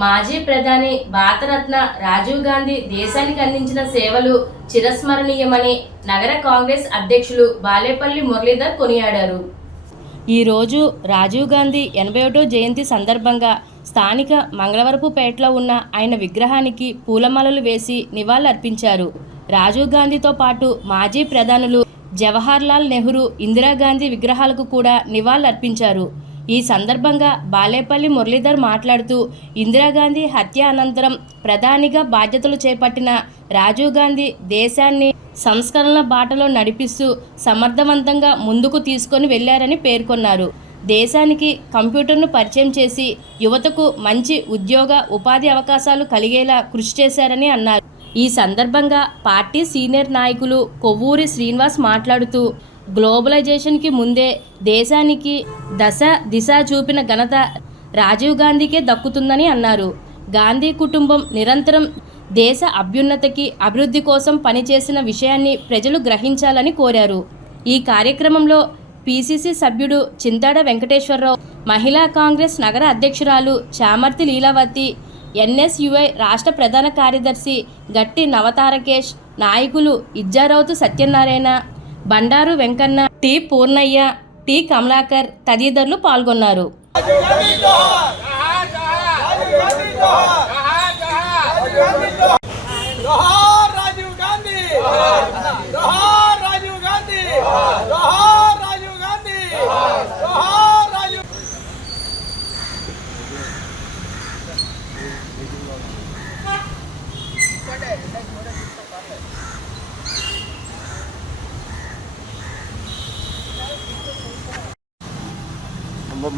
మాజీ ప్రధాని భారతరత్న రాజీవ్ గాంధీ దేశానికి అందించిన సేవలు చిరస్మరణీయమని నగర కాంగ్రెస్ అధ్యక్షులు బాలేపల్లి మురళీధర్ కొనియాడారు. ఈరోజు రాజీవ్ గాంధీ ఎనభై ఒకటో జయంతి సందర్భంగా స్థానిక మంగళవరపుపేటలో ఉన్న ఆయన విగ్రహానికి పూలమాలలు వేసి నివాళులర్పించారు. రాజీవ్ గాంధీతో పాటు మాజీ ప్రధానులు జవహర్లాల్ నెహ్రూ ఇందిరాగాంధీ విగ్రహాలకు కూడా నివాళులర్పించారు. ఈ సందర్భంగా బాలేపల్లి మురళీధర్ మాట్లాడుతూ ఇందిరాగాంధీ హత్య అనంతరం ప్రధానిగా బాధ్యతలు చేపట్టిన రాజీవ్ గాంధీ దేశాన్ని సంస్కరణల బాటలో నడిపిస్తూ సమర్థవంతంగా ముందుకు తీసుకొని వెళ్ళారని పేర్కొన్నారు. దేశానికి కంప్యూటర్ను పరిచయం చేసి యువతకు మంచి ఉద్యోగ ఉపాధి అవకాశాలు కలిగేలా కృషి చేశారని అన్నారు. ఈ సందర్భంగా పార్టీ సీనియర్ నాయకులు కొవ్వూరి శ్రీనివాస్ మాట్లాడుతూ గ్లోబలైజేషన్కి ముందే దేశానికి దశ దిశ చూపిన ఘనత రాజీవ్ గాంధీకే దక్కుతుందని అన్నారు. గాంధీ కుటుంబం నిరంతరం దేశ అభ్యున్నతికి అభివృద్ధి కోసం పనిచేసిన విషయాన్ని ప్రజలు గ్రహించాలని కోరారు. ఈ కార్యక్రమంలో పిసిసి సభ్యుడు చింతాడ వెంకటేశ్వరరావు మహిళా కాంగ్రెస్ నగర అధ్యక్షురాలు చామర్తి లీలావతి ఎన్ఎస్యుఐ రాష్ట్ర ప్రధాన కార్యదర్శి గట్టి నవతారకేష్ నాయకులు ఇజ్జారౌతు సత్యనారాయణ బండారు వెంకన్న టి పూర్ణయ్య టి కమలాకర్ తదితరులు పాల్గొన్నారు రాజీవ్ గాంధీ జోహార్ రాజీవ్ గాంధీ జోహార్ రాజీవ్ గాంధీ జోహార్ రాజీవ్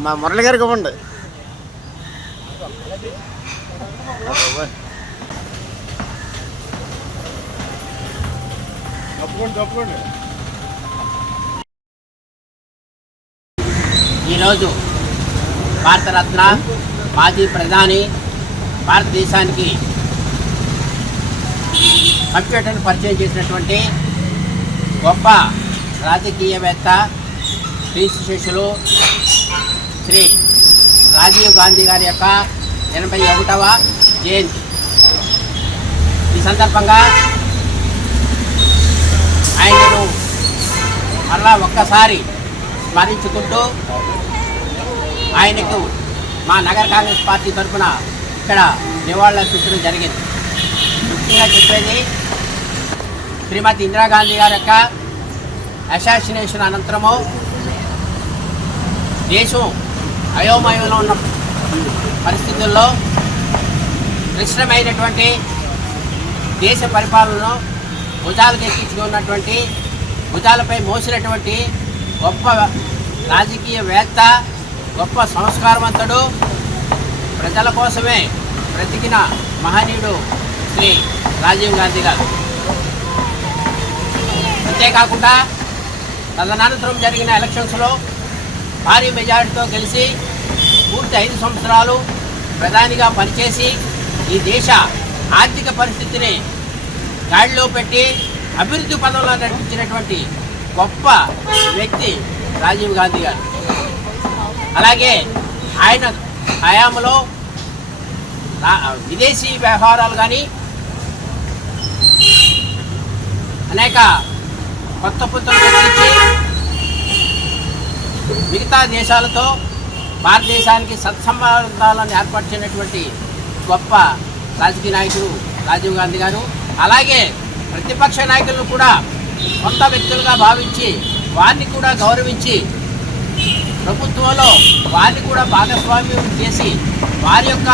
మా మురళి గారికి ఇవ్వండి. ఈరోజు భారతరత్న మాజీ ప్రధాని భారతదేశానికి కంప్యూటర్ను పరిచయం చేసినటువంటి గొప్ప రాజకీయవేత్త శ్రీశిష్యులు శ్రీ రాజీవ్ గాంధీ గారి యొక్క ఎనభై ఒకటవ జయంతి. ఈ సందర్భంగా ఆయనను మరలా ఒక్కసారి స్మరించుకుంటూ ఆయనకు మా నగర కాంగ్రెస్ పార్టీ తరఫున ఇక్కడ నివాళులర్పించడం జరిగింది. ముఖ్యంగా చెప్పేది శ్రీమతి ఇందిరాగాంధీ గారి యొక్క అసాసినేషన్ అనంతరము దేశం అయోమయంలో ఉన్న పరిస్థితుల్లో క్లిష్టమైనటువంటి దేశ పరిపాలనను భుజాలకు ఎక్కించుకున్నటువంటి భుజాలపై మోసినటువంటి గొప్ప రాజకీయవేత్త గొప్ప సంస్కారవంతుడు ప్రజల కోసమే బ్రతికిన మహనీయుడు శ్రీ రాజీవ్ గాంధీ గారు. అంతేకాకుండా తదనంతరం జరిగిన ఎలక్షన్స్లో భారీ మెజార్టీతో గెలిచి పూర్తి ఐదు సంవత్సరాలు ప్రధానిగా పనిచేసి ఈ దేశ ఆర్థిక పరిస్థితిని గాడిలో పెట్టి అభివృద్ధి పదంలో నడిపించినటువంటి గొప్ప వ్యక్తి రాజీవ్ గాంధీ గారు. అలాగే ఆయన హయాంలో విదేశీ వ్యవహారాలు కానీ అనేక కొత్త పుత్తలు మిగతా దేశాలతో భారతదేశానికి సత్సంబంధాలను ఏర్పరిచినటువంటి గొప్ప రాజకీయ నాయకుడు రాజీవ్ గాంధీ గారు అలాగే ప్రతిపక్ష నాయకులను కూడా కొత్త వ్యక్తులుగా భావించి వారిని కూడా గౌరవించి ప్రభుత్వంలో వారిని కూడా భాగస్వామ్యం చేసి వారి యొక్క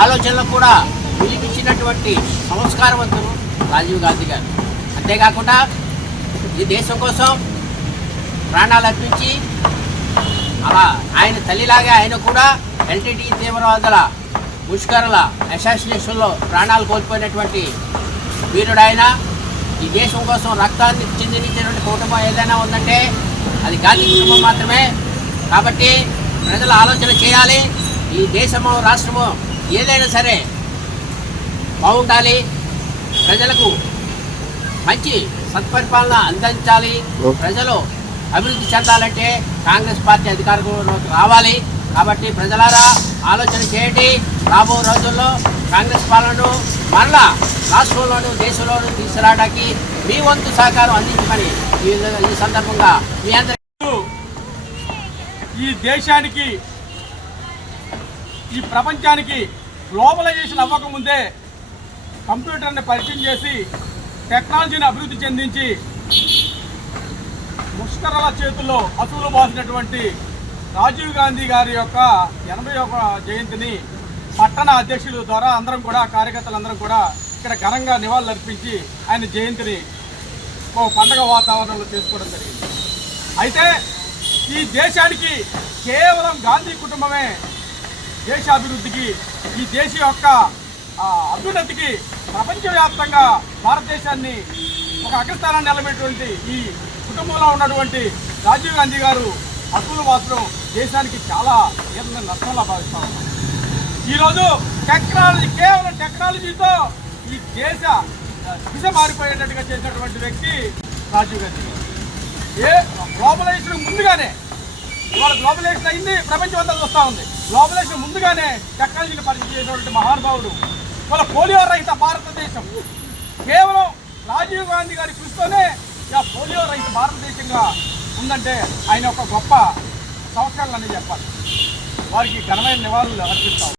ఆలోచనలు కూడా పిలిపించినటువంటి సంస్కారవంతులు రాజీవ్ గాంధీ గారు. అంతేకాకుండా ఈ దేశం కోసం ప్రాణాలు అర్పించి అలా ఆయన తల్లిలాగా ఆయన కూడా ఎల్టీటీ తీవ్రవాదుల ముష్కరుల అసాసినేషన్లో ప్రాణాలు కోల్పోయినటువంటి వీరుడు ఆయన ఈ దేశం కోసం రక్తాన్ని చిందించినటువంటి కుటుంబం ఏదైనా ఉందంటే అది గాంధీ కుటుంబం మాత్రమే. కాబట్టి ప్రజలు ఆలోచన చేయాలి ఈ దేశము రాష్ట్రము ఏదైనా సరే బాగుండాలి. ప్రజలకు మంచి సత్పరిపాలన అందించాలి. ప్రజలు అభివృద్ధి చెందాలంటే కాంగ్రెస్ పార్టీ అధికారంలోకి రావాలి. కాబట్టి ప్రజలారా ఆలోచన చేయండి. రాబో రోజుల్లో కాంగ్రెస్ పాలనను మరలా రాష్ట్రంలోనూ దేశంలోనూ తీసుకురావడానికి మీ వంతు సహకారం అందించమని ఈ సందర్భంగా మీ అందరూ ఈ దేశానికి ఈ ప్రపంచానికి గ్లోబలైజేషన్ అవ్వకముందే కంప్యూటర్ని పరిచయం చేసి టెక్నాలజీని అభివృద్ధి చెందించి ముష్కరాల చేతుల్లో అసూలు బాసినటువంటి రాజీవ్ గాంధీ గారి యొక్క ఎనభై ఒక జయంతిని పట్టణ అధ్యక్షుల ద్వారా అందరం కూడా కార్యకర్తలందరం కూడా ఇక్కడ ఘనంగా నివాళులర్పించి ఆయన జయంతిని ఒక పండగ వాతావరణంలో చేసుకోవడం జరిగింది. అయితే ఈ దేశానికి కేవలం గాంధీ కుటుంబమే దేశాభివృద్ధికి ఈ దేశ యొక్క అభ్యున్నతికి ప్రపంచవ్యాప్తంగా భారతదేశాన్ని ఒక అగ్రస్థానాన్ని నిలబెట్టినటువంటి ఈ కుటుంబంలో ఉన్నటువంటి రాజీవ్ గాంధీ గారు అసలు మాత్రం దేశానికి చాలా ఏదైనా నష్టంలా భావిస్తా ఉన్నాం ఈరోజు టెక్నాలజీ కేవలం టెక్నాలజీతో ఈ దేశ దిశ మారిపోయేటట్టుగా చేసినటువంటి వ్యక్తి రాజీవ్ గాంధీ గారు. ఏ గ్లోబలైజేషన్ ముందుగానే ఇవాళ గ్లోబలైజేషన్ అయింది ప్రపంచం అంతా చూస్తూ ఉంది. గ్లోబలైజేషన్ ముందుగానే టెక్నాలజీని పరిచయం చేసినటువంటి మహానుభావుడు ఇవాళ పోలియో రహిత భారతదేశం. కేవలం రాజీవ్ గాంధీ గారి కృషితోనే పోలియో రైతు భారతదేశంగా ఉందంటే ఆయన ఒక గొప్ప సంస్కరణలు చెప్పాలి. వారికి ఘనమైన నివాళులు అర్పిస్తాం.